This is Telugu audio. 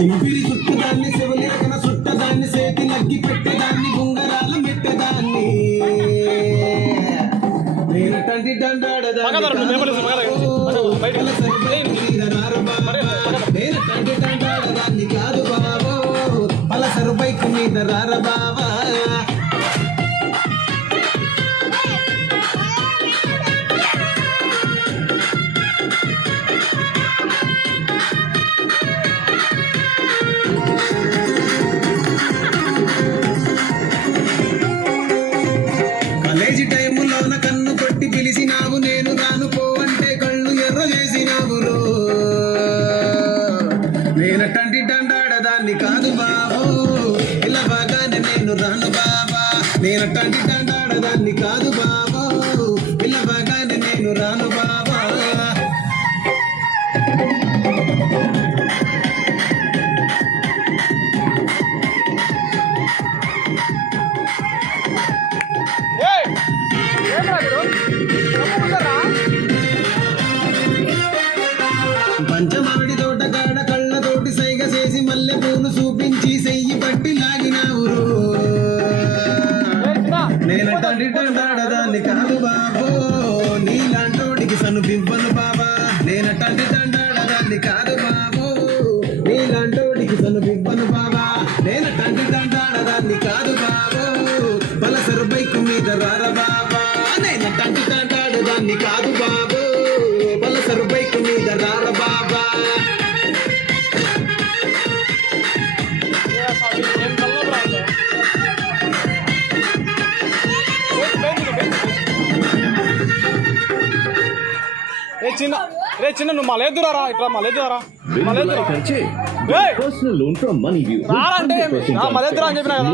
సింపిరి చుట్టదాన్ని శివలేఖన చుట్టదాన్ని సేతి లగ్గి పెట్టేదాన్ని ఉంగరాల మెట్టదాన్ని నేను తండ్రి దండాడదాన్ని కాదు బాబో పలసరు బైక్ మీద రార బాబా కాలేజీ టైములోన కన్ను కొట్టి పిలిచినావు నేను రాను పో అంటే కళ్ళు ఎర్ర చేసినావు నేను తండ్రి దండాడదాన్ని కాదు బాబు ఇలా బాగానే నేను రాను బాబా నేను తండ్రి దండాడదాన్ని కాదు బాబు ఇలా బాగానే నేను రాను బాబా పంచమావిడి తోట కాడ కళ్ళతోటి సైగ చేసి మల్లె పూలు చూపించి సెయ్యి పట్టి లాగినావు నేను తండ్రి దండాడదాన్ని కాదు బాబో నీలాంటోడికి సనుపివ్వను బాబా నేను తండ్రి దండాడదాన్ని కాదు బాబో నీలాంటోడికి సనుపివ్వను బాబా నేను తండ్రి దండాడదాన్ని కాదు బాబో పలసరు బైకు మీద రార బాబా నేను తండ్రి దండాడదాన్ని కాదు బాబో పలసరు బైకు మీద రార బాబా చిన్న నువ్వు మలేదురా ఇట్లా మలేదురా Personal loan from Moneyview. మలేదురా అని చెప్పిన కదా.